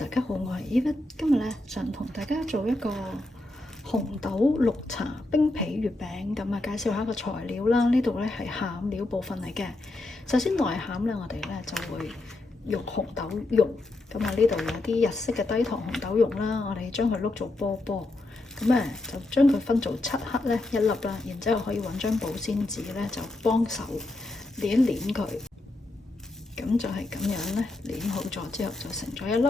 大家好，我係 Eva，今日咧想同大家做一個紅豆綠茶冰皮月餅，咁啊介紹下個材料啦。呢度咧係餡料部分嚟嘅。首先內餡咧，我哋咧就會用紅豆蓉，咁啊呢度有啲日式嘅低糖紅豆蓉啦，我哋將佢碌做波波，咁咧就將佢分做7克咧1粒啦，然之後可以揾張保鮮紙咧就幫手捏一捏佢。咁就係咁樣咧，捏好咗之後就成咗一粒。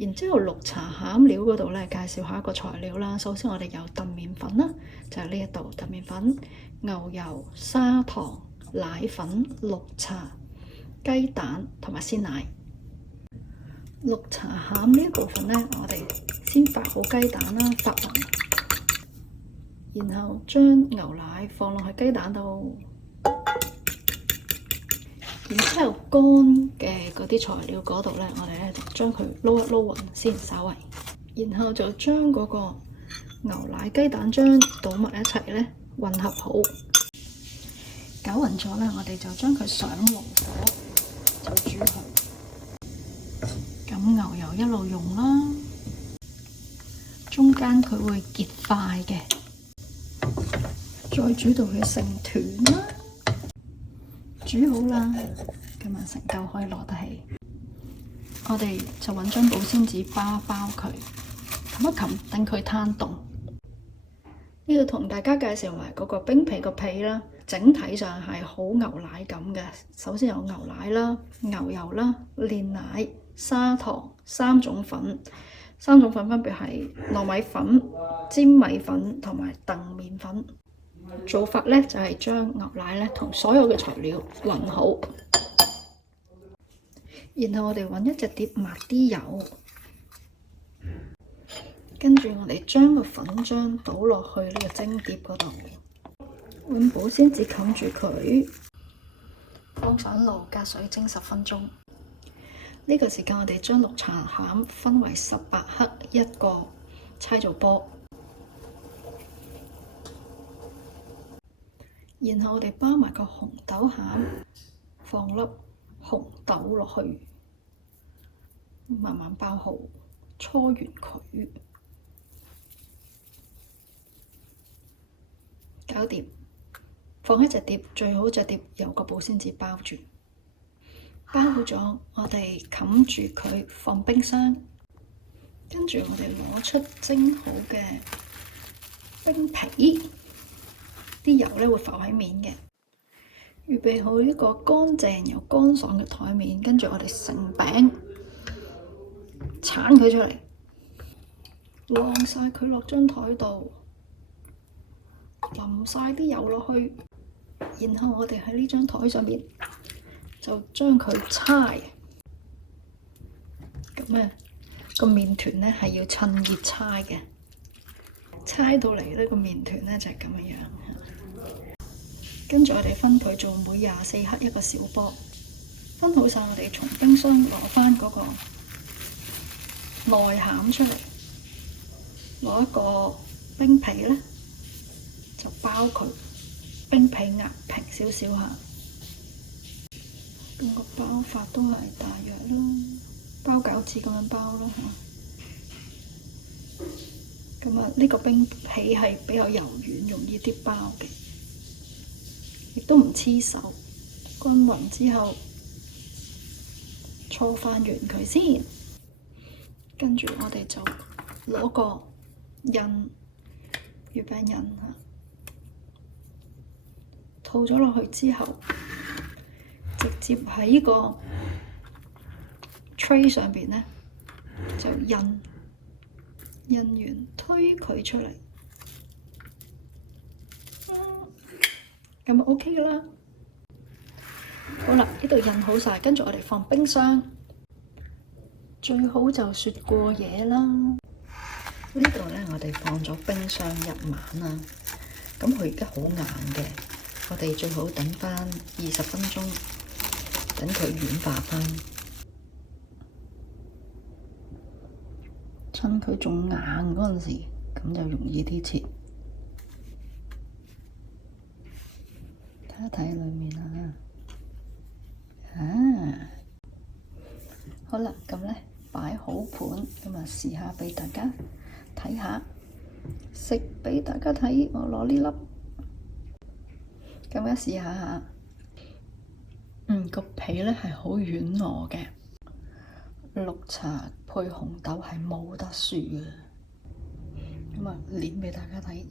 然之後綠茶餡料嗰度咧，介紹下一個材料啦。首先我哋有揼麵粉啦，就係呢一度揼麵粉、牛油、砂糖、奶粉、綠茶、雞蛋同埋鮮奶。綠茶餡呢一部分咧，我哋先發好雞蛋啦，發勻，然後將牛奶放落去雞蛋度。然之後乾嘅嗰啲材料嗰度咧，我哋咧就將佢撈一撈勻先，稍微，然後就將嗰個牛奶雞蛋漿倒埋一齊咧混合好，攪勻咗咧，我哋就將佢上爐火就煮佢。咁牛油一路用啦，中間佢會結塊嘅，再煮到佢成團啦。煮好啦，咁啊成嚿可以攞得起。我哋就揾張保鮮紙包包佢，冚一冚，等佢攤凍。呢度同大家介紹埋嗰個冰皮個皮啦，整體上係好牛奶咁嘅。首先有牛奶啦、牛油啦、煉奶、砂糖3種粉，3種粉分別係糯米粉、粘米粉同埋澄麵粉。做法咧就係將牛奶咧同所有嘅材料混好，然後我哋揾一隻碟抹啲油，跟住我哋將個粉漿倒落去呢個蒸碟嗰度，揾保鮮紙冚住佢，放上爐隔水蒸10分鐘。呢個時間我哋將綠茶餡分為18克一個，搓做波。然後我哋包埋個紅豆餡，放粒紅豆落去，慢慢包好，搓完佢，搞掂。放喺隻碟，最好隻碟有個保鮮紙包住。包好咗，我哋冚住佢，放冰箱。跟住我哋攞出蒸好嘅冰皮。啲油咧會浮喺面嘅，預備好呢個乾淨又乾爽嘅台面，跟住我哋成餅鏟佢出嚟，晾晒佢落張台度，淋晒啲油落去，然後我哋喺呢張台上面就將佢搓。咁咧個麵團咧係要趁熱搓嘅，搓到嚟呢個麵團咧就係咁嘅樣。跟住我哋分佢做每24克一個小波，分好晒，我哋從冰箱攞翻嗰個內餡出嚟，攞一個冰皮咧就包佢，冰皮壓平少少下，咁個包法都係大約啦，包餃子咁樣包啦嚇。咁啊，呢個冰皮係比較柔軟，容易啲包嘅。亦都唔黐手，均勻之後搓翻完佢先，跟住我哋就攞個印月餅印嚇，套咗落去之後，直接喺呢個 tray 上邊咧就印完推佢出嚟。咁就 OK 噶啦。好啦，呢度印好晒，跟住我哋放冰箱，最好就雪過夜啦。呢度咧，我哋放咗冰箱1晚啦。咁佢而家好硬嘅，我哋最好等翻20分鐘，等佢軟化翻。趁佢仲硬嗰陣時，咁就容易啲切。睇睇裏面啊，好啦，咁咧擺好盤，咁啊試下俾大家睇下，食俾大家睇。我攞呢粒，咁樣試下下。個皮咧係好軟糯嘅，綠茶配紅豆係冇得輸嘅。咁啊，練俾大家睇。